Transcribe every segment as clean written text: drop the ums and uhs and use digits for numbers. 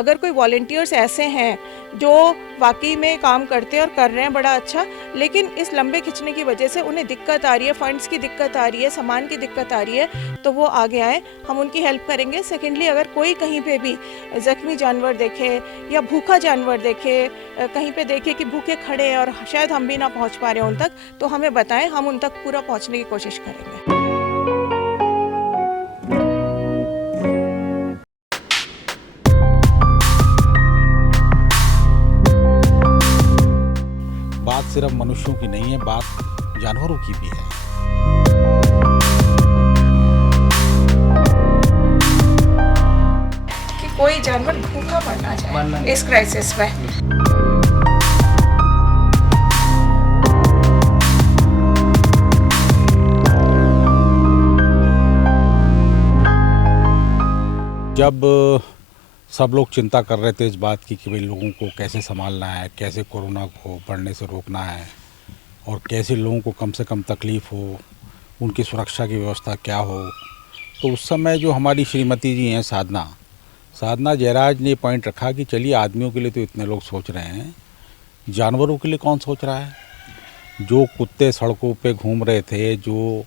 अगर कोई वॉलंटियर्स ऐसे हैं जो वाकई में काम करते हैं और कर रहे हैं बड़ा अच्छा, लेकिन इस लंबे खिंचने की वजह से उन्हें दिक्कत आ रही है, फंड्स की दिक्कत आ रही है, सामान की दिक्कत आ रही है, तो वो आगे आएँ, हम उनकी हेल्प करेंगे। सेकेंडली, अगर कोई कहीं पे भी ज़ख्मी जानवर देखे या भूखा जानवर देखे, कहीं पे देखे कि भूखे खड़े हैं और शायद हम भी ना पहुंच पा रहे हैं उन तक, तो हमें बताएं, हम उन तक पूरा पहुंचने की कोशिश करेंगे। बात सिर्फ मनुष्यों की नहीं है, बात जानवरों की भी है। कि कोई जानवर भूखा मरना चाहे इस क्राइसिस में। जब सब लोग चिंता कर रहे थे इस बात की कि भाई लोगों को कैसे संभालना है, कैसे कोरोना को बढ़ने से रोकना है और कैसे लोगों को कम से कम तकलीफ़ हो, उनकी सुरक्षा की व्यवस्था क्या हो, तो उस समय जो हमारी श्रीमती जी हैं साधना जयराज ने पॉइंट रखा कि चलिए आदमियों के लिए तो इतने लोग सोच रहे हैं, जानवरों के लिए कौन सोच रहा है। जो कुत्ते सड़कों पे घूम रहे थे, जो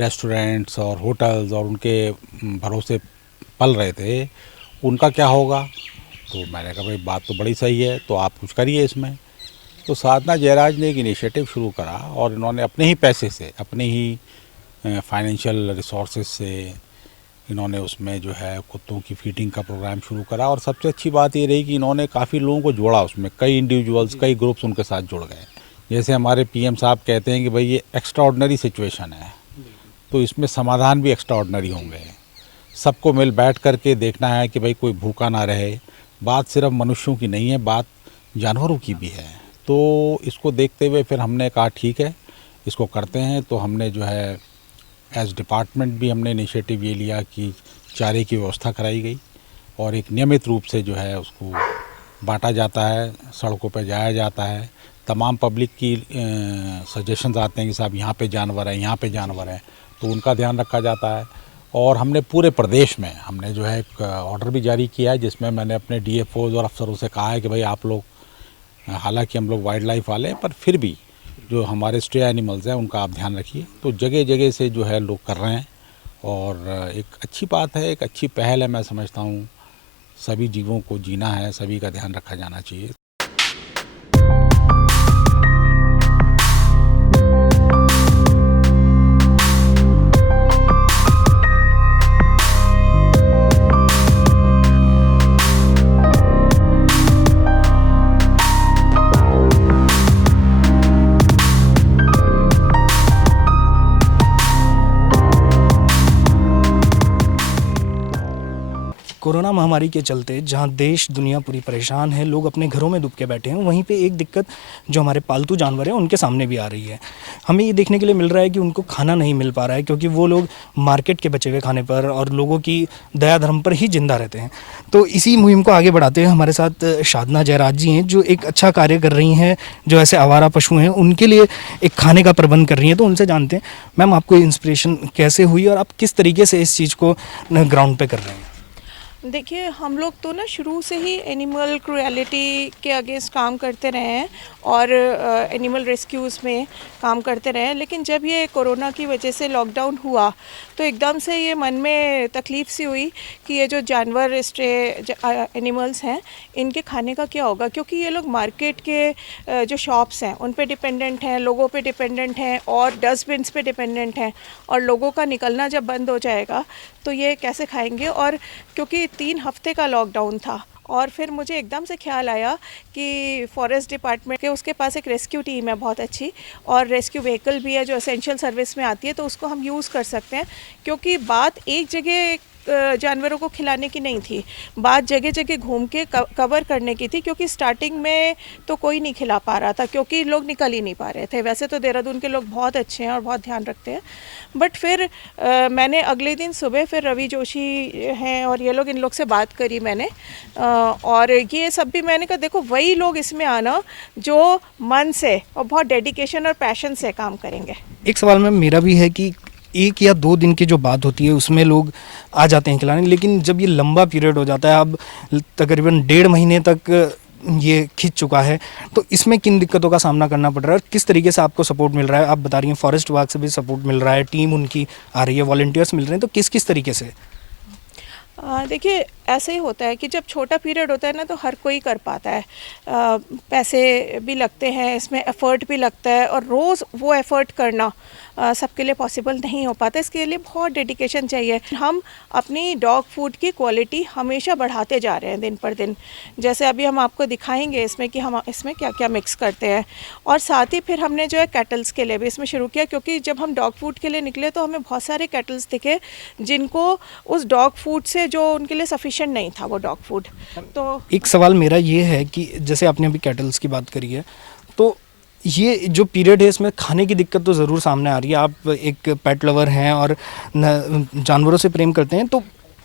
रेस्टोरेंट्स और होटल्स और उनके भरोसे पल रहे थे, उनका क्या होगा। तो मैंने कहा भाई बात तो बड़ी सही है, तो आप कुछ करिए इसमें। तो साधना जयराज ने एक इनिशिएटिव शुरू करा और इन्होंने अपने ही पैसे से, अपने ही फाइनेंशियल रिसोर्सेज से इन्होंने उसमें जो है कुत्तों की फीडिंग का प्रोग्राम शुरू करा। और सबसे अच्छी बात ये रही कि इन्होंने काफ़ी लोगों को जोड़ा उसमें, कई इंडिविजुअल्स, कई ग्रुप्स उनके साथ जुड़ गए। जैसे हमारे पीएम साहब कहते हैं कि भाई ये एक्स्ट्राऑर्डिनरी सिचुएशन है, तो इसमें समाधान भी एक्स्ट्राऑर्डिनरी होंगे। सबको मिल बैठ करके देखना है कि भाई कोई भूखा ना रहे। बात सिर्फ मनुष्यों की नहीं है, बात जानवरों की भी है। तो इसको देखते हुए फिर हमने कहा ठीक है, इसको करते हैं। तो हमने जो है एज डिपार्टमेंट भी हमने इनिशिएटिव ये लिया कि चारे की व्यवस्था कराई गई और एक नियमित रूप से जो है उसको बांटा जाता है, सड़कों पर जाया जाता है। तमाम पब्लिक की सजेशंस आते हैं कि साहब यहाँ पे जानवर है, यहाँ पे जानवर है, तो उनका ध्यान रखा जाता है। और हमने पूरे प्रदेश में हमने जो है एक ऑर्डर भी जारी किया है, जिसमें मैंने अपने डीएफओज और अफसरों से कहा है कि भाई आप लोग, हालांकि हम लोग वाइल्ड लाइफ वाले हैं, पर फिर भी जो हमारे स्टे एनिमल्स हैं उनका आप ध्यान रखिए। तो जगह जगह से जो है लोग कर रहे हैं और एक अच्छी बात है, एक अच्छी पहल है। मैं समझता हूँ सभी जीवों को जीना है, सभी का ध्यान रखा जाना चाहिए। कोरोना महामारी के चलते जहां देश दुनिया पूरी परेशान है, लोग अपने घरों में दुबके बैठे हैं, वहीं पे एक दिक्कत जो हमारे पालतू जानवर हैं उनके सामने भी आ रही है। हमें ये देखने के लिए मिल रहा है कि उनको खाना नहीं मिल पा रहा है, क्योंकि वो लोग मार्केट के बचे हुए खाने पर और लोगों की दया धर्म पर ही जिंदा रहते हैं। तो इसी मुहिम को आगे बढ़ाते हुए हमारे साथ साधना जयराज जी हैं, जो एक अच्छा कार्य कर रही हैं, जो ऐसे आवारा पशु हैं उनके लिए एक खाने का प्रबंध कर रही हैं। तो उनसे जानते हैं, मैम आपको इंस्पिरेशन कैसे हुई और आप किस तरीके से इस चीज़ को ग्राउंड पे कर रहे हैं? देखिए, हम लोग तो ना शुरू से ही एनिमल क्रूएलिटी के अगेंस्ट काम करते रहे हैं और एनिमल रेस्क्यूज़ में काम करते रहे हैं। लेकिन जब ये कोरोना की वजह से लॉकडाउन हुआ तो एकदम से ये मन में तकलीफ़ सी हुई कि ये जो जानवर स्ट्रे एनिमल्स हैं इनके खाने का क्या होगा, क्योंकि ये लोग मार्केट के जो शॉप्स हैं उन पे डिपेंडेंट हैं, लोगों पे डिपेंडेंट हैं और डस्टबिन्स पे डिपेंडेंट हैं। और लोगों का निकलना जब बंद हो जाएगा तो ये कैसे खाएंगे। और क्योंकि 3 हफ्ते का लॉकडाउन था और फिर मुझे एकदम से ख्याल आया कि फॉरेस्ट डिपार्टमेंट के उसके पास एक रेस्क्यू टीम है बहुत अच्छी और रेस्क्यू व्हीकल भी है जो एसेंशियल सर्विस में आती है, तो उसको हम यूज़ कर सकते हैं। क्योंकि बात एक जगह जानवरों को खिलाने की नहीं थी, बात जगह जगह घूम के कवर करने की थी। क्योंकि स्टार्टिंग में तो कोई नहीं खिला पा रहा था क्योंकि लोग निकल ही नहीं पा रहे थे। वैसे तो देहरादून के लोग बहुत अच्छे हैं और बहुत ध्यान रखते हैं, बट फिर मैंने अगले दिन सुबह फिर रवि जोशी हैं और ये लोग, इन लोग से बात करी मैंने और ये सब भी मैंने कहा देखो वही लोग इसमें आना जो मन से और बहुत डेडिकेशन और पैशन से काम करेंगे। एक सवाल मैम मेरा भी है कि 1 या 2 दिन की जो बात होती है उसमें लोग आ जाते हैं खिलाने, लेकिन जब ये लंबा पीरियड हो जाता है, अब तकरीबन 1.5 महीने तक ये खींच चुका है, तो इसमें किन दिक्कतों का सामना करना पड़ रहा है और किस तरीके से आपको सपोर्ट मिल रहा है? आप बता रही हैं फॉरेस्ट विभाग से भी सपोर्ट मिल रहा है, टीम उनकी आ रही है, वॉलंटियर्स मिल रहे हैं, तो किस किस तरीके से? देखिए, ऐसे ही होता है कि जब छोटा पीरियड होता है ना, तो हर कोई कर पाता है। पैसे भी लगते हैं, इसमें एफ़र्ट भी लगता है, और रोज़ वो एफ़र्ट करना सबके लिए पॉसिबल नहीं हो पाता। इसके लिए बहुत डेडिकेशन चाहिए। हम अपनी डॉग फूड की क्वालिटी हमेशा बढ़ाते जा रहे हैं दिन पर दिन। जैसे अभी हम आपको दिखाएंगे इसमें कि हम इसमें क्या क्या मिक्स करते हैं, और साथ ही फिर हमने जो है कैटल्स के लिए भी इसमें शुरू किया, क्योंकि जब हम डॉग फूड के लिए निकले तो हमें बहुत सारे कैटल्स दिखे जिनको उस डॉग फूड से जो उनके लिए सफिशिएंट नहीं था वो डॉग फूड। तो एक सवाल मेरा ये है कि जैसे आपने अभी कैटल्स की बात करी है, तो ये जो पीरियड है इसमें खाने की दिक्कत तो ज़रूर सामने आ रही है। आप एक पेट लवर हैं और जानवरों से प्रेम करते हैं, तो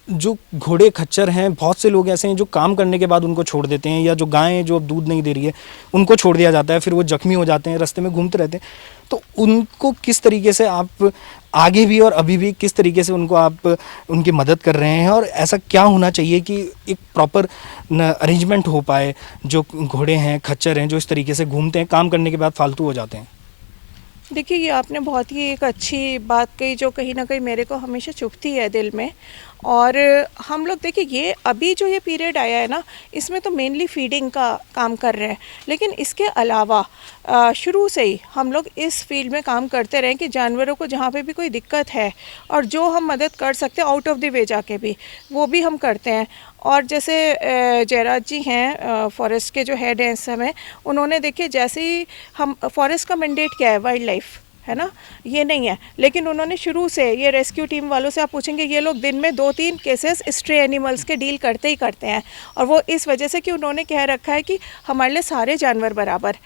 जो घोड़े खच्चर हैं, बहुत से लोग ऐसे हैं जो काम करने के बाद उनको छोड़ देते हैं, या जो गायें जो अब दूध नहीं दे रही है उनको छोड़ दिया जाता है, फिर वो जख्मी हो जाते हैं, रास्ते में घूमते रहते हैं। तो उनको किस तरीके से आप आगे भी और अभी भी किस तरीके से उनको आप उनकी मदद कर रहे हैं, और ऐसा क्या होना चाहिए कि एक प्रॉपर अरेंजमेंट हो पाए? जो घोड़े हैं, खच्चर हैं, जो इस तरीके से घूमते हैं, काम करने के बाद फालतू हो जाते हैं। देखिए, ये आपने बहुत ही एक अच्छी बात कही, जो कहीं ना कहीं मेरे को हमेशा चुभती है दिल में। और हम लोग देखिए, ये अभी जो ये पीरियड आया है ना, इसमें तो मेनली फीडिंग का काम कर रहे हैं, लेकिन इसके अलावा शुरू से ही हम लोग इस फील्ड में काम करते रहे कि जानवरों को जहाँ पे भी कोई दिक्कत है और जो हम मदद कर सकते हैं आउट ऑफ द वे जाके भी, वो भी हम करते हैं। और जैसे जयराज जी हैं, फॉरेस्ट के जो हेड हैं इस समय, उन्होंने देखिए, जैसे ही हम फॉरेस्ट का मैंडेट क्या है, वाइल्ड लाइफ है ना, ये नहीं है, लेकिन उन्होंने शुरू से ये रेस्क्यू टीम वालों से आप पूछेंगे, ये लोग दिन में 2-3 केसेस स्ट्रे एनिमल्स के डील करते ही करते हैं। और वो इस वजह से कि उन्होंने कह रखा है कि हमारे लिए सारे जानवर बराबर।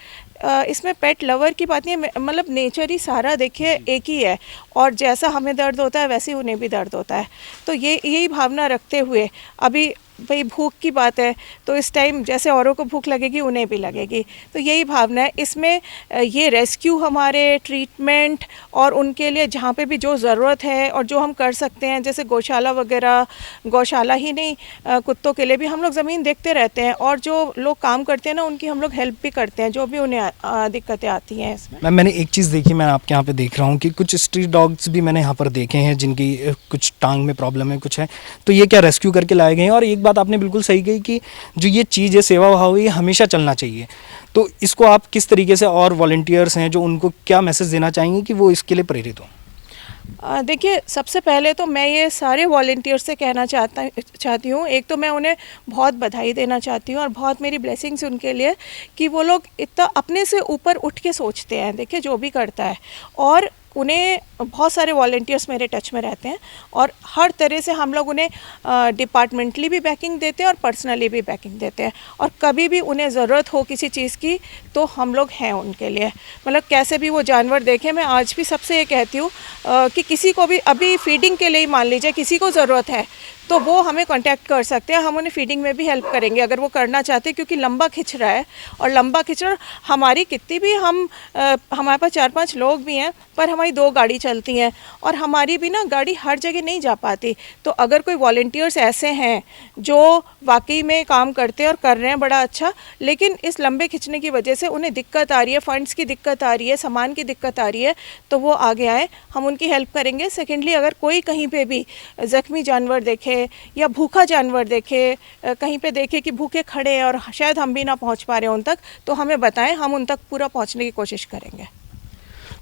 इसमें पेट लवर की बात नहीं है, मतलब नेचर ही सारा देखिए एक ही है, और जैसा हमें दर्द होता है वैसे ही उन्हें भी दर्द होता है। तो यही भावना रखते हुए, अभी भाई भूख की बात है, तो इस टाइम जैसे औरों को भूख लगेगी उन्हें भी लगेगी, तो यही भावना है इसमें। ये रेस्क्यू, हमारे ट्रीटमेंट, और उनके लिए जहाँ पे भी जो ज़रूरत है और जो हम कर सकते हैं, जैसे गौशाला वगैरह, गौशाला ही नहीं, कुत्तों के लिए भी हम लोग ज़मीन देखते रहते हैं, और जो लोग काम करते हैं ना, उनकी हम लोग हेल्प भी करते हैं, जो भी उन्हें दिक्कतें आती हैं इसमें। मैम, मैंने एक चीज़ देखी, मैं आपके यहाँ पे देख रहा हूँ कि कुछ स्ट्रीट डॉग्स भी मैंने यहाँ पर देखे हैं जिनकी कुछ टांग में प्रॉब्लम है, कुछ है, तो ये क्या रेस्क्यू करके लाए गए हैं? और एक बात आपने बिल्कुल सही कही कि जो ये चीज़ है, सेवा भाव, ये हमेशा चलना चाहिए। तो इसको आप किस तरीके से, और वॉलंटियर्स हैं जो, उनको क्या मैसेज देना चाहेंगे कि वो इसके लिए प्रेरित हों? देखिए, सबसे पहले तो मैं ये सारे वॉलंटियर से कहना चाहती हूँ, एक तो मैं उन्हें बहुत बधाई देना चाहती हूँ और बहुत मेरी ब्लेसिंग्स उनके लिए कि वो लोग इतना अपने से ऊपर उठ के सोचते हैं, देखिए जो भी करता है। और उन्हें बहुत सारे वॉलंटियर्स मेरे टच में रहते हैं, और हर तरह से हम लोग उन्हें डिपार्टमेंटली भी बैकिंग देते हैं और पर्सनली भी बैकिंग देते हैं, और कभी भी उन्हें ज़रूरत हो किसी चीज़ की तो हम लोग हैं उनके लिए। मतलब कैसे भी वो जानवर देखें, मैं आज भी सबसे ये कहती हूँ कि किसी को भी अभी फीडिंग के लिए ही मान लीजिए किसी को ज़रूरत है, तो वो हमें कांटेक्ट कर सकते हैं, हम उन्हें फीडिंग में भी हेल्प करेंगे अगर वो करना चाहते हैं, क्योंकि लंबा खिंच रहा है। और लंबा खिंच रहा, हमारी कितनी भी हमारे पास 4-5 लोग भी हैं, पर हमारी 2 गाड़ी चलती हैं, और हमारी भी ना गाड़ी हर जगह नहीं जा पाती। तो अगर कोई वॉलंटियर्स ऐसे हैं जो वाकई में काम करते हैं और कर रहे हैं बड़ा अच्छा, लेकिन इस लंबे खिंचने की वजह से उन्हें दिक्कत आ रही है, फंड्स की दिक्कत आ रही है, सामान की दिक्कत आ रही है, तो वो आगे आए, हम उनकी हेल्प करेंगे। सेकेंडली, अगर कोई कहीं पे भी ज़ख्मी जानवर देखे या भूखा जानवर देखे, कहीं पे देखे कि भूखे खड़े हैं और शायद हम भी ना पहुंच पा रहे हैं उन तक, तो हमें बताएं, हम उन तक पूरा पहुंचने की कोशिश करेंगे।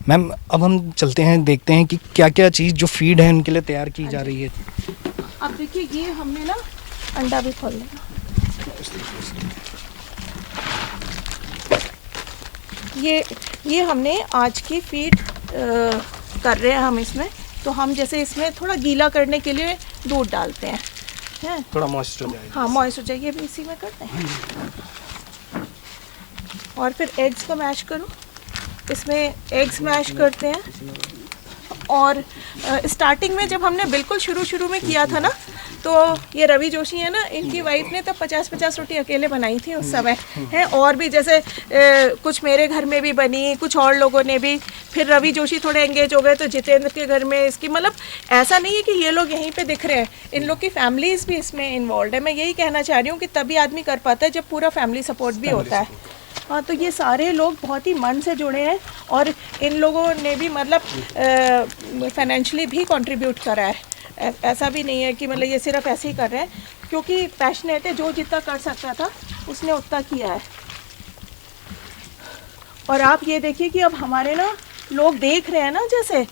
मैम, अब हम चलते हैं, देखते हैं कि क्या क्या चीज़ जो फीड है उनके लिए तैयार की जा रही है। अब देखिए, ये हमने ना अंडा भी खोल लिया, ये हमने आज की फीड कर रहे हैं हम इसमें। तो हम जैसे इसमें थोड़ा गीला करने के लिए दूध डालते हैं, थोड़ा मॉइस्ट हो जाएगा। हाँ, मॉइस्ट हो जाएगी, अभी इसी में करते हैं। और फिर एग्स को मैश करो, इसमें एग्स मैश करते हैं, और स्टार्टिंग में जब हमने बिल्कुल शुरू में किया था ना, तो ये रवि जोशी है ना, इनकी वाइफ ने तब 50-50 रोटी अकेले बनाई थी उस समय है। और भी जैसे कुछ मेरे घर में भी बनी, कुछ और लोगों ने भी, फिर रवि जोशी थोड़े एंगेज हो गए तो जितेंद्र के घर में इसकी, मतलब ऐसा नहीं है कि ये लोग यहीं पे दिख रहे हैं, इन लोग की फैमिलीज भी इसमें इन्वॉल्व है। मैं यही कहना चाह रही हूँ कि तभी आदमी कर पाता है जब पूरा फैमिली सपोर्ट भी होता है। हाँ, तो ये सारे लोग बहुत ही मन से जुड़े हैं और इन लोगों ने भी मतलब फाइनेंशियली भी कंट्रीब्यूट करा है। ऐसा भी नहीं है कि मतलब ये सिर्फ ऐसे ही कर रहे हैं, क्योंकि पैशनेट है, जो जितना कर सकता था उसने उतना किया है। और आप ये देखिए कि अब हमारे ना लोग देख रहे हैं ना जैसे,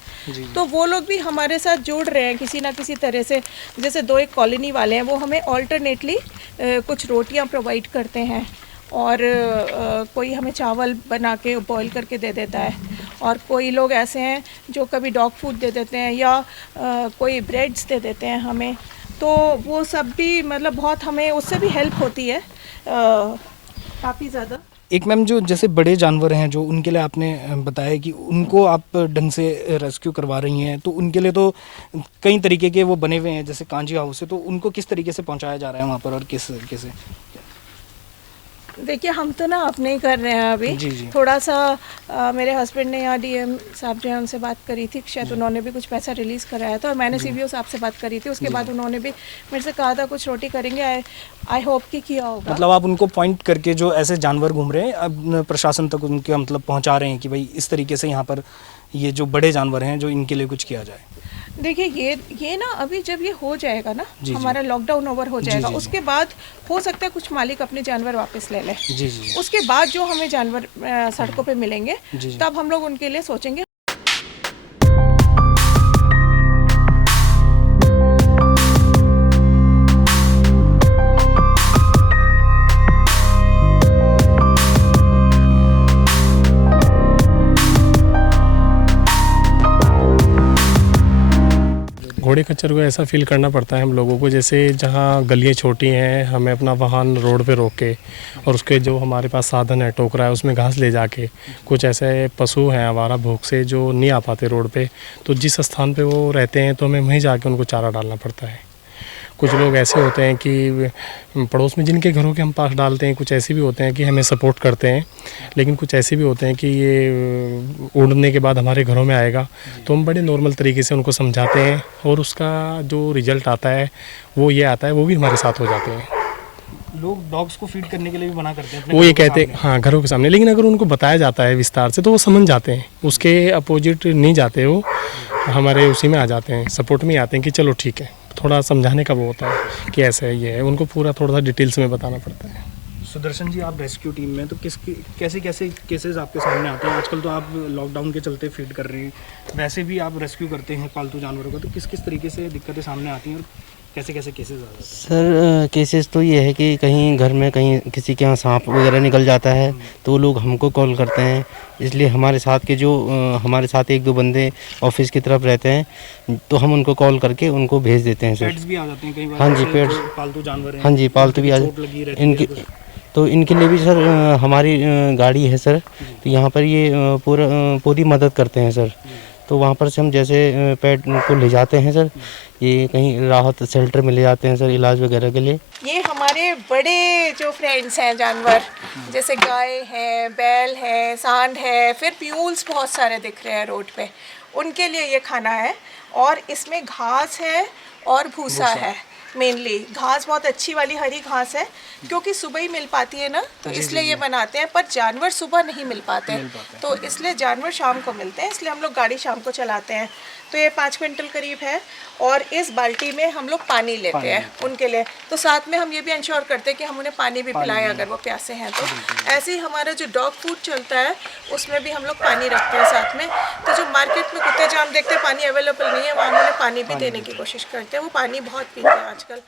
तो वो लोग भी हमारे साथ जुड़ रहे हैं किसी ना किसी तरह से। जैसे 2 एक कॉलोनी वाले हैं, वो हमें ऑल्टरनेटली कुछ रोटियां प्रोवाइड करते हैं, और कोई हमें चावल बना के बॉईल करके दे देता है, और कोई लोग ऐसे हैं जो कभी डॉग फूड दे देते हैं, या कोई ब्रेड्स दे देते हैं हमें। तो वो सब भी मतलब बहुत हमें उससे भी हेल्प होती है काफ़ी ज़्यादा। एक मैम, जो जैसे बड़े जानवर हैं जो उनके लिए आपने बताया कि उनको आप ढंग से रेस्क्यू करवा रही हैं, तो उनके लिए तो कई तरीके के वो बने हुए हैं जैसे कांजी हाउस है, तो उनको किस तरीके से पहुंचाया जा रहा है वहाँ पर और किस तरीके से? देखिए, हम तो ना अपने ही कर रहे हैं अभी। जी। थोड़ा सा मेरे हस्बैंड ने यहाँ डीएम साहब जो है उनसे बात करी थी, शायद उन्होंने भी कुछ पैसा रिलीज़ कराया था, और मैंने सीबीओ साहब से बात करी थी। उसके बाद उन्होंने भी मेरे से कहा था कुछ रोटी करेंगे। आई होप कि किया होगा। मतलब आप उनको पॉइंट करके जो ऐसे जानवर घूम रहे हैं, अब प्रशासन तक उनके मतलब पहुँचा रहे हैं कि भाई इस तरीके से यहाँ पर ये जो बड़े जानवर हैं जो इनके लिए कुछ किया जाए। देखिए, ये ना अभी जब ये हो जाएगा ना, जी। हमारा लॉकडाउन ओवर हो जाएगा, जी। उसके बाद हो सकता है कुछ मालिक अपने जानवर वापस ले लें। जी। उसके बाद जो हमें जानवर सड़कों पे मिलेंगे, जी। तब हम लोग उनके लिए सोचेंगे। घोड़े खच्चर को ऐसा फील करना पड़ता है हम लोगों को, जैसे जहाँ गलियाँ छोटी हैं, हमें अपना वाहन रोड पे रोक के, और उसके जो हमारे पास साधन है टोकरा है, उसमें घास ले जाके, कुछ ऐसे पशु हैं आवारा भूख से जो नहीं आ पाते रोड पे, तो जिस स्थान पे वो रहते हैं तो हमें वहीं जाके उनको चारा डालना पड़ता है। कुछ लोग ऐसे होते हैं कि पड़ोस में जिनके घरों के हम पास डालते हैं, कुछ ऐसे भी होते हैं कि हमें सपोर्ट करते हैं, लेकिन कुछ ऐसे भी होते हैं कि ये उड़ने के बाद हमारे घरों में आएगा, तो हम बड़े नॉर्मल तरीके से उनको समझाते हैं, और उसका जो रिजल्ट आता है वो ये आता है, वो भी हमारे साथ हो जाते हैं। लोग डॉग्स को फीड करने के लिए भी मना करते हैं, वो ये कहते हैं हाँ घरों के सामने, लेकिन अगर उनको बताया जाता है विस्तार से तो वो समझ जाते हैं, उसके अपोजिट नहीं जाते, वो हमारे उसी में आ जाते हैं, सपोर्ट में आते हैं कि चलो ठीक है। थोड़ा समझाने का वो होता है कि ऐसा है, ये है, उनको पूरा थोड़ा सा डिटेल्स में बताना पड़ता है। सुदर्शन जी, आप रेस्क्यू टीम में तो कैसे केसेस आपके सामने आते हैं? आजकल तो आप लॉकडाउन के चलते फीड कर रहे हैं, वैसे भी आप रेस्क्यू करते हैं पालतू जानवरों का, तो किस तरीके से दिक्कतें सामने आती हैं और कैसे केसेस आ जाते हैं? सर, केसेस तो ये है कि कहीं घर में कहीं किसी के यहाँ सांप वगैरह निकल जाता है, तो लोग हमको कॉल करते हैं। इसलिए हमारे साथ के जो हमारे साथ 1-2 बंदे ऑफिस की तरफ रहते हैं, तो हम उनको कॉल करके उनको भेज देते हैं सर। पेट्स भी आ जाते हैं कई बार? हाँ जी, पेट्स, पालतू जानवर हैं। हाँ जी, पालतू भी आ इनके, तो इनके लिए भी सर हमारी गाड़ी है सर, तो यहाँ पर ये पूरी मदद करते हैं सर। तो वहाँ पर से हम जैसे पेट को ले जाते हैं सर, ये कहीं राहत शेल्टर में ले जाते हैं सर इलाज वगैरह के लिए। ये हमारे बड़े जो फ्रेंड्स हैं जानवर, जैसे गाय है, बैल है, सांड है, फिर प्यूल्स बहुत सारे दिख रहे हैं रोड पे, उनके लिए ये खाना है। और इसमें घास है और भूसा है। मेनली घास बहुत अच्छी वाली हरी घास है, क्योंकि सुबह ही मिल पाती है ना, तो इसलिए ये बनाते हैं। पर जानवर सुबह नहीं मिल पाते, तो इसलिए जानवर शाम को मिलते हैं, इसलिए हम लोग गाड़ी शाम को चलाते हैं। तो ये 5 क्विंटल करीब है, और इस बाल्टी में हम लोग पानी लेते हैं उनके लिए। तो साथ में हम ये भी इंश्योर करते हैं कि हम उन्हें पानी भी पिलाएं अगर वो प्यासे हैं तो। ऐसे ही हमारा जो डॉग फूड चलता है उसमें भी हम लोग पानी रखते हैं साथ में। तो जो मार्केट में कुत्ते जाम देखते हैं पानी अवेलेबल नहीं है, वहाँ हम उन्हें पानी भी देने की कोशिश करते हैं। वो पानी बहुत पीते हैं आजकल।